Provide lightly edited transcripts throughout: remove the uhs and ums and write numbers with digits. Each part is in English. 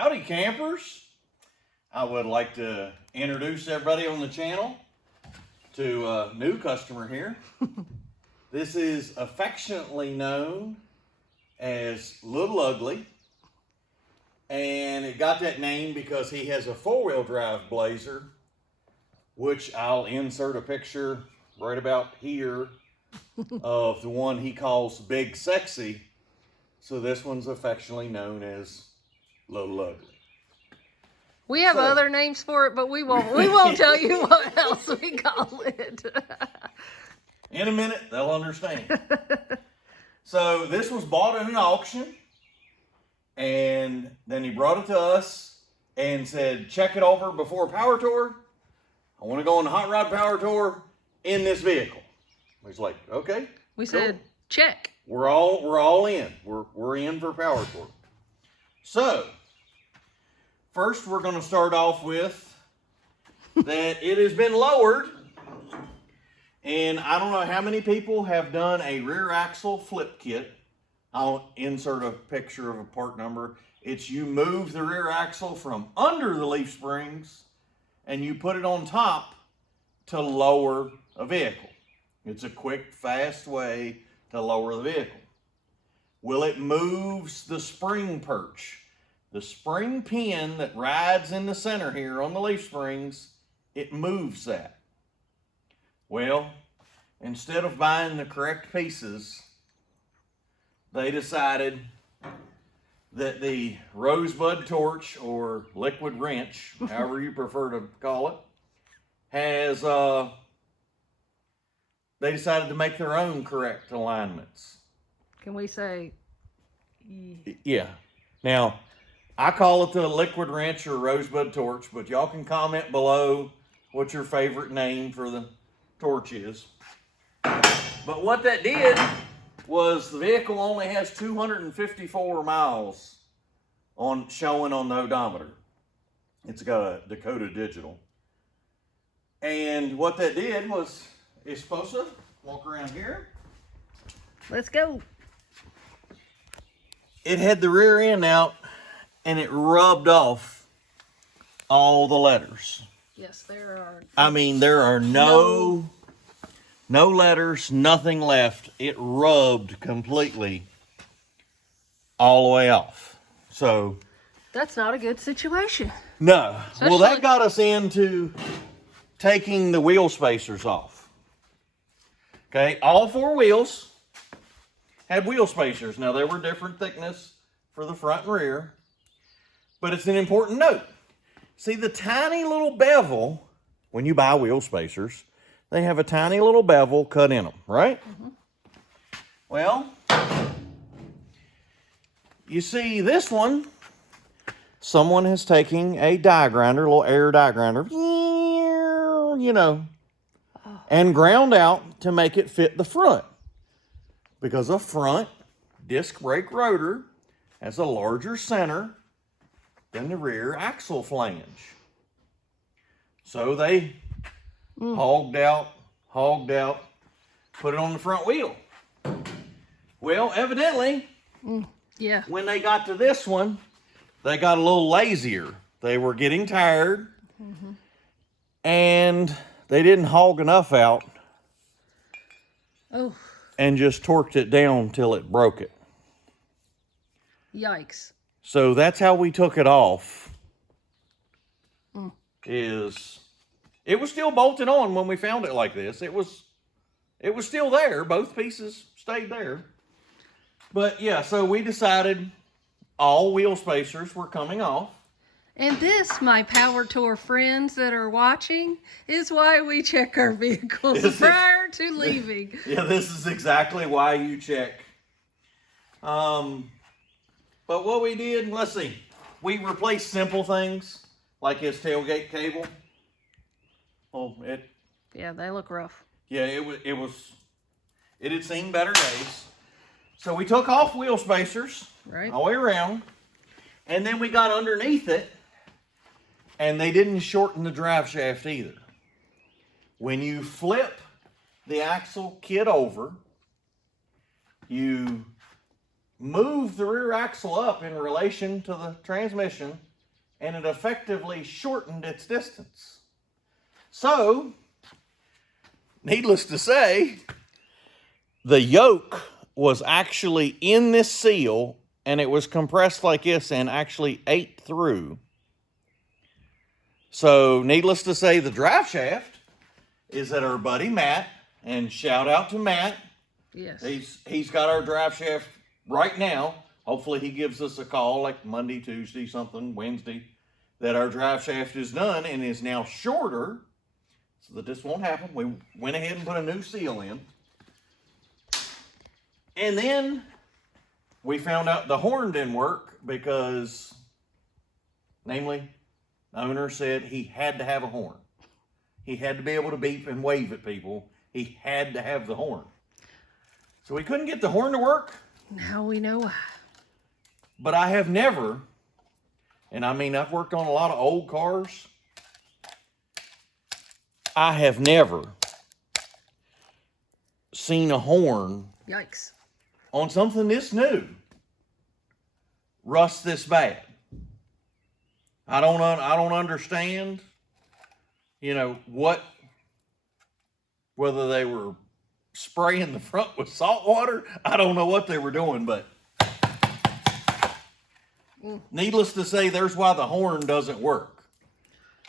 Howdy campers. I would like to introduce everybody on the channel to a new customer here. This is affectionately known as Little Ugly. And it got that name because he has a four-wheel drive Blazer, which I'll insert a picture right about here of the one he calls Big Sexy. So this one's affectionately known as Little Ugly. We have other names for it, but we won't tell you what else we call it. In a minute, they'll understand. So this was bought in an auction, and then he brought it to us and said, check it over before a power tour. I want to go on a hot rod power tour in this vehicle. He's like, okay. We said, check. We're all in. We're in for power tour. So first, we're going to start off with that it has been lowered, and I don't know how many people have done a rear axle flip kit. I'll insert a picture of a part number. It's you move the rear axle from under the leaf springs and you put it on top to lower a vehicle. It's a quick, fast way to lower the vehicle. Well, it moves the spring perch. The spring pin that rides in the center here on the leaf springs, it moves that. Well, instead of buying the correct pieces, they decided that the rosebud torch or liquid wrench, however you prefer to call it, has, they decided to make their own correct alignments. Can we say? Yeah. Now, I call it the liquid wrench or rosebud torch, but y'all can comment below what your favorite name for the torch is. But what that did was the vehicle only has 254 miles showing on the odometer. It's got a Dakota digital. And what that did was, it's supposed to walk around here. Let's go. It had the rear end out, and it rubbed off all the letters. Yes, there are. I mean, there are no letters, nothing left. It rubbed completely all the way off. So that's not a good situation. No. Especially, well, that got us into taking the wheel spacers off. Okay, all four wheels had wheel spacers. Now, they were different thickness for the front and rear. But it's an important note. See, the tiny little bevel, when you buy wheel spacers, they have a tiny little bevel cut in them, right? Mm-hmm. Well, you see this one, someone has taken a die grinder, a little air die grinder, you know, and ground out to make it fit the front. Because a front disc brake rotor has a larger center than the rear axle flange. So they hogged out, put it on the front wheel. Well, evidently, when they got to this one, they got a little lazier. They were getting tired, and they didn't hog enough out and just torqued it down till it broke it. Yikes. So that's how we took it off. It was still bolted on when we found it like this. It was still there. Both pieces stayed there. But yeah, so we decided all wheel spacers were coming off. And this, my Power Tour friends that are watching, is why we check our vehicles prior to leaving. Yeah, this is exactly why you check. But what we did, let's see, we replaced simple things like his tailgate cable. Yeah, they look rough. Yeah, it had seen better days. So we took off wheel spacers all the way around, and then we got underneath it, and they didn't shorten the drive shaft either. When you flip the axle kit over, you move the rear axle up in relation to the transmission and it effectively shortened its distance. So, needless to say, the yoke was actually in this seal, and it was compressed like this and actually ate through. So, needless to say, the drive shaft is at our buddy Matt, and shout out to Matt. Yes. He's got our drive shaft right now. Hopefully he gives us a call like Monday, Tuesday, something, Wednesday, that our drive shaft is done and is now shorter, so that this won't happen. We went ahead and put a new seal in. And then we found out the horn didn't work because, namely, the owner said he had to have a horn. He had to be able to beep and wave at people. He had to have the horn. So we couldn't get the horn to work. Now we know why. But I have never, and I mean, I've worked on a lot of old cars. I have never seen a horn Yikes. on something this new rust this bad. I don't understand, whether they were spraying the front with salt water. I don't know what they were doing, but needless to say, there's why the horn doesn't work.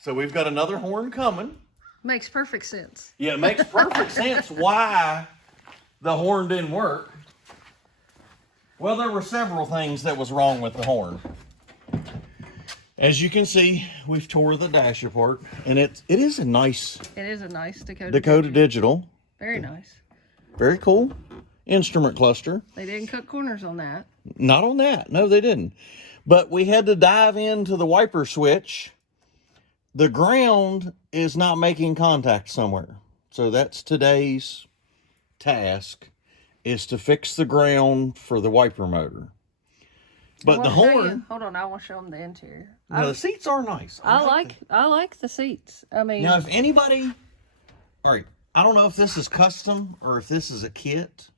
So we've got another horn coming. Makes perfect sense. Yeah, it makes perfect sense why the horn didn't work. Well, there were several things that was wrong with the horn. As you can see, we've tore the dash apart, and it is a nice It is a nice Dakota Digital. Very nice. Very cool instrument cluster. They didn't cut corners on that. Not on that. No, they didn't. But we had to dive into the wiper switch. The ground is not making contact somewhere. So that's today's task, is to fix the ground for the wiper motor. But the horn... Hold on, I want to show them the interior. No, the seats are nice. I like the seats. I mean... Now, if anybody... All right, I don't know if this is custom or if this is a kit.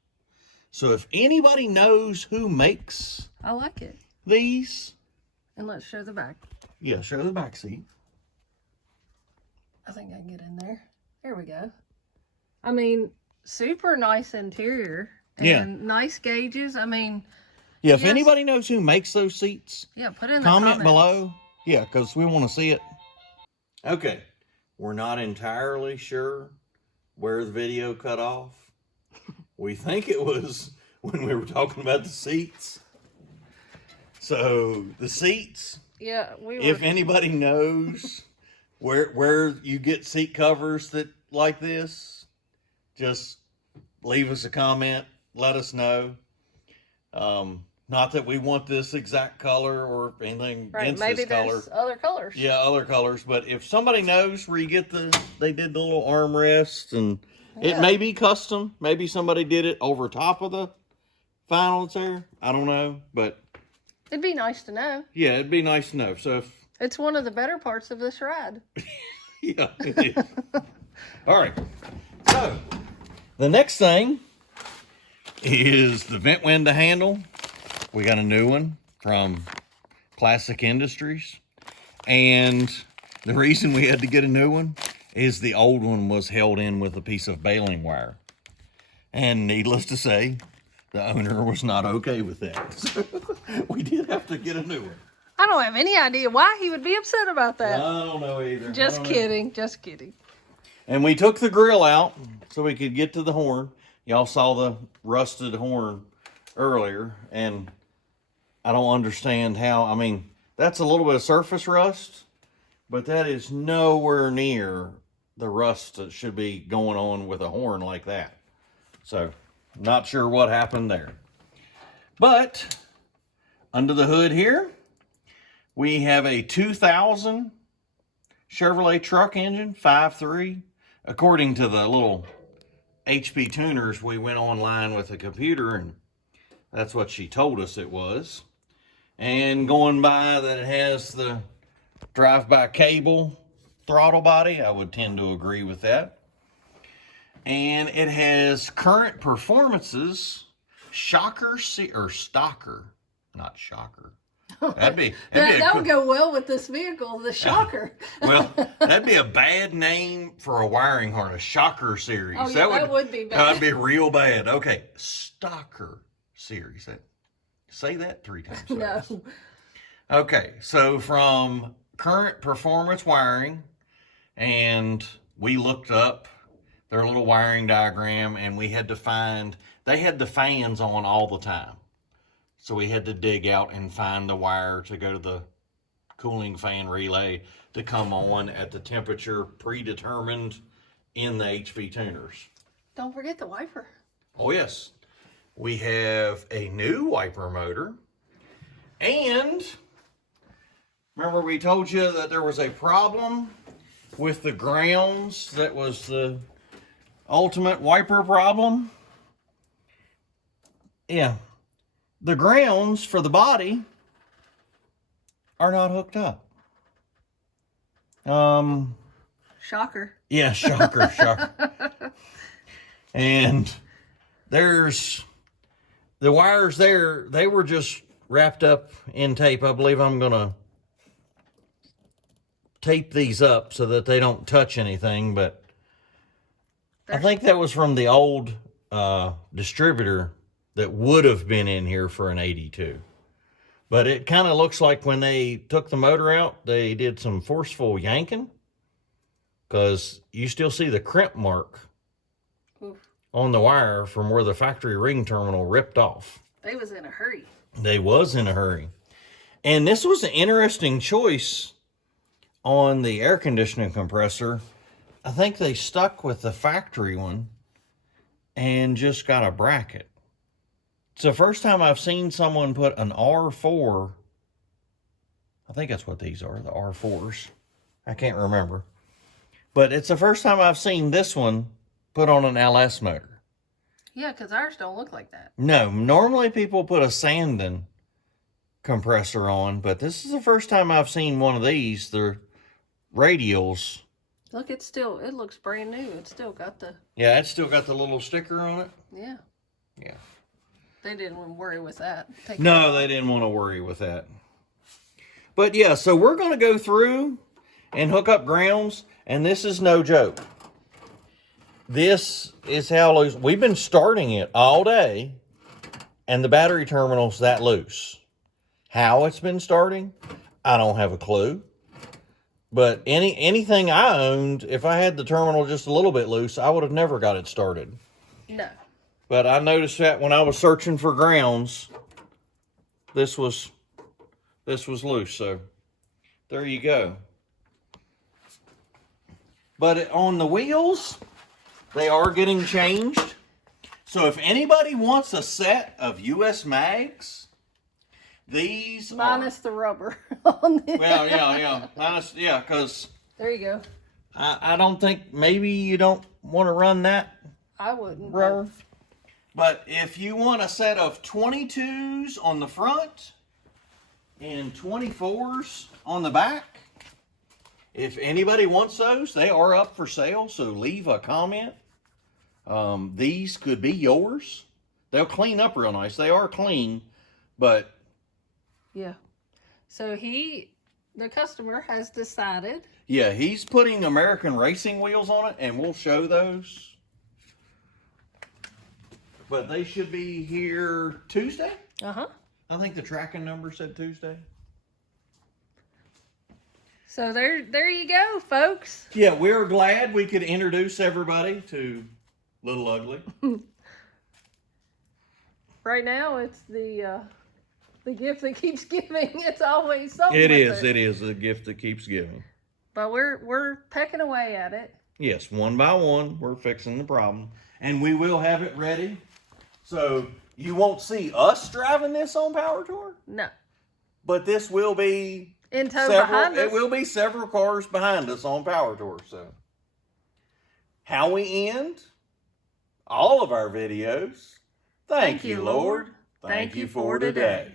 So if anybody knows who makes... I like it. These... And let's show the back. Yeah, show the back seat. I think I can get in there. There we go. I mean, super nice interior. And nice gauges. I mean... Yeah, if anybody knows who makes those seats, yeah, put in the comment comments below. Yeah, because we want to see it. Okay, we're not entirely sure where the video cut off. We think it was when we were talking about the seats. So the seats. Yeah, if anybody knows where you get seat covers that like this, just leave us a comment. Let us know. Not that we want this exact color or anything against maybe this color. there's other colors. Yeah, other colors. But if somebody knows where you get they did the little armrests, and it may be custom. Maybe somebody did it over top of the vinyl that's there. I don't know, but it'd be nice to know. Yeah, it'd be nice to know. So if it's one of the better parts of this ride. Yeah, it is. All right. So the next thing is the vent window handle. We got a new one from Classic Industries. And the reason we had to get a new one is the old one was held in with a piece of baling wire. And needless to say, the owner was not okay with that. So we did have to get a new one. I don't have any idea why he would be upset about that. I don't know either. Just kidding. Just kidding. And we took the grill out so we could get to the horn. Y'all saw the rusted horn earlier, and I don't understand how. I mean, that's a little bit of surface rust, but that is nowhere near the rust that should be going on with a horn like that. So, not sure what happened there. But under the hood here, we have a 2000 Chevrolet truck engine, 5.3. According to the little HP tuners, we went online with a computer, and that's what she told us it was. And going by that it has the drive-by cable throttle body, I would tend to agree with that. And it has current performances, shocker, or stocker, not shocker. That would go well with this vehicle, the shocker. Well, that'd be a bad name for a wiring harness. Shocker series. Oh, yeah, that would be bad. That'd be real bad. Okay, stalker series. Say that 3 times fast. No. Okay, so from Current Performance Wiring, and we looked up their little wiring diagram, and we had to find, they had the fans on all the time. So we had to dig out and find the wire to go to the cooling fan relay to come on at the temperature predetermined in the HV tuners. Don't forget the wiper. Oh yes, we have a new wiper motor, and remember we told you that there was a problem with the grounds that was the ultimate wiper problem? Yeah. The grounds for the body are not hooked up. Shocker. Yeah, shocker, shocker. And there's the wires there, they were just wrapped up in tape. I believe I'm gonna tape these up so that they don't touch anything, but I think that was from the old distributor that would have been in here for an 82. But it kind of looks like when they took the motor out, they did some forceful yanking, because you still see the crimp mark on the wire from where the factory ring terminal ripped off. They was in a hurry. They was in a hurry. And this was an interesting choice on the air conditioning compressor. I think they stuck with the factory one and just got a bracket. It's the first time I've seen someone put an R4, I think that's what these are, the R4s. I can't remember. But it's the first time I've seen this one put on an LS motor. Yeah, because ours don't look like that. No, normally people put a Sandon compressor on, but this is the first time I've seen one of these, the radials. Look, it looks brand new. It's still got the... Yeah, it's still got the little sticker on it. Yeah. Yeah. They didn't want to worry with that. No, they didn't want to worry with that. But yeah, so we're going to go through and hook up grounds, and this is no joke. This is how loose. We've been starting it all day, and the battery terminal's that loose. How it's been starting, I don't have a clue. But anything I owned, if I had the terminal just a little bit loose, I would have never got it started. No. But I noticed that when I was searching for grounds, this was loose. So there you go. But on the wheels, they are getting changed. So if anybody wants a set of US mags, these minus the rubber on this. Well, yeah. Minus, yeah, because there you go. I don't think, maybe you don't want to run that. I wouldn't. Rubber. But if you want a set of 22s on the front and 24s on the back, if anybody wants those, they are up for sale. So leave a comment. These could be yours. They'll clean up real nice. They are clean, but... Yeah. So the customer has decided. Yeah, he's putting American racing wheels on it, and we'll show those. But they should be here Tuesday? Uh-huh. I think the tracking number said Tuesday. So there you go, folks. Yeah, we're glad we could introduce everybody to Little Ugly. Right now, it's the gift that keeps giving. It's always something. It is a gift that keeps giving. But we're pecking away at it. Yes, one by one, we're fixing the problem. And we will have it ready. So you won't see us driving this on Power Tour. No. But this will be in tow behind us. It will be several cars behind us on Power Tour. So how we end all of our videos. Thank you, Lord. Thank you for today.